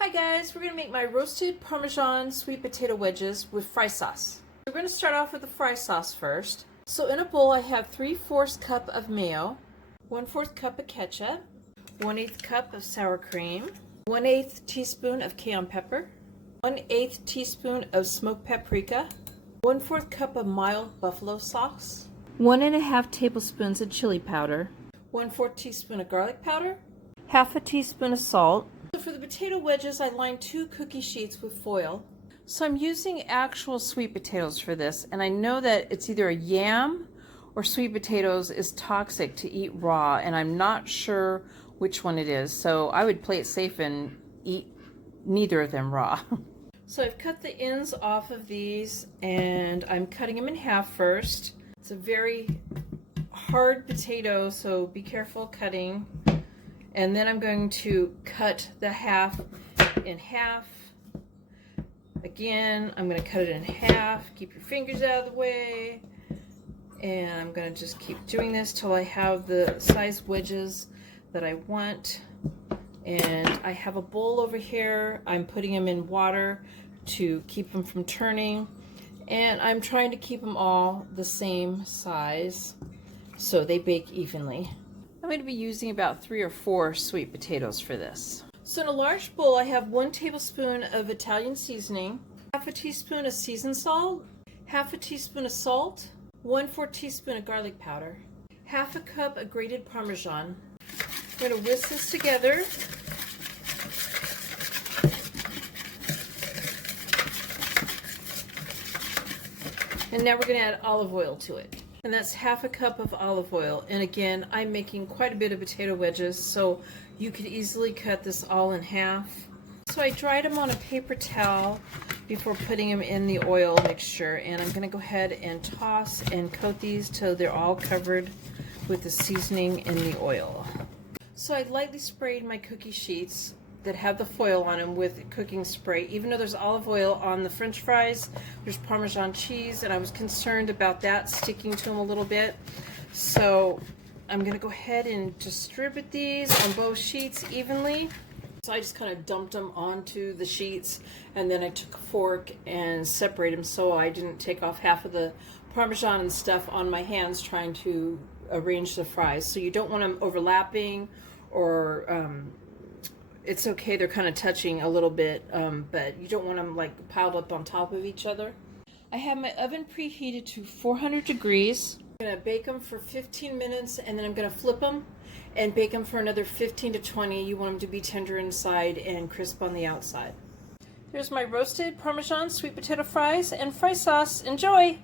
Hi guys, we're going to make my roasted Parmesan sweet potato wedges with fry sauce. We're going to start off with the fry sauce first. So in a bowl I have 3/4 cup of mayo, 1/4 cup of ketchup, 1/8 cup of sour cream, 1/8 teaspoon of cayenne pepper, 1/8 teaspoon of smoked paprika, 1/4 cup of mild buffalo sauce, 1½ tablespoons of chili powder, 1/4 teaspoon of garlic powder, half a teaspoon of salt. So for the potato wedges, I lined 2 cookie sheets with foil. So I'm using actual sweet potatoes for this, and I know that it's either a yam or sweet potatoes is toxic to eat raw, and I'm not sure which one it is. So I would play it safe and eat neither of them raw. So I've cut the ends off of these, and I'm cutting them in half first. It's a very hard potato, so be careful cutting. And then I'm going to cut the half in half. Again, I'm going to cut it in half. Keep your fingers out of the way. And I'm going to just keep doing this till I have the size wedges that I want. And I have a bowl over here. I'm putting them in water to keep them from turning. And I'm trying to keep them all the same size so they bake evenly. I'm going to be using about 3 or 4 sweet potatoes for this. So in a large bowl I have 1 tablespoon of Italian seasoning, half a teaspoon of seasoned salt, half a teaspoon of salt, 1/4 teaspoon of garlic powder, half a cup of grated Parmesan. I'm going to whisk this together. And now we're going to add olive oil to it. And that's half a cup of olive oil. And again, I'm making quite a bit of potato wedges, so you could easily cut this all in half. So I dried them on a paper towel before putting them in the oil mixture, and I'm going to go ahead and toss and coat these till they're all covered with the seasoning and the oil. So I lightly sprayed my cookie sheets that have the foil on them with cooking spray. Even though there's olive oil on the French fries, there's Parmesan cheese, and I was concerned about that sticking to them a little bit. So I'm going to go ahead and distribute these on both sheets evenly. So I just kind of dumped them onto the sheets, and then I took a fork and separated them so I didn't take off half of the Parmesan and stuff on my hands trying to arrange the fries. So you don't want them overlapping, or it's okay, they're kind of touching a little bit, but you don't want them like piled up on top of each other. I have my oven preheated to 400 degrees. I'm going to bake them for 15 minutes, and then I'm going to flip them and bake them for another 15 to 20. You want them to be tender inside and crisp on the outside. Here's my roasted Parmesan sweet potato fries and fry sauce. Enjoy!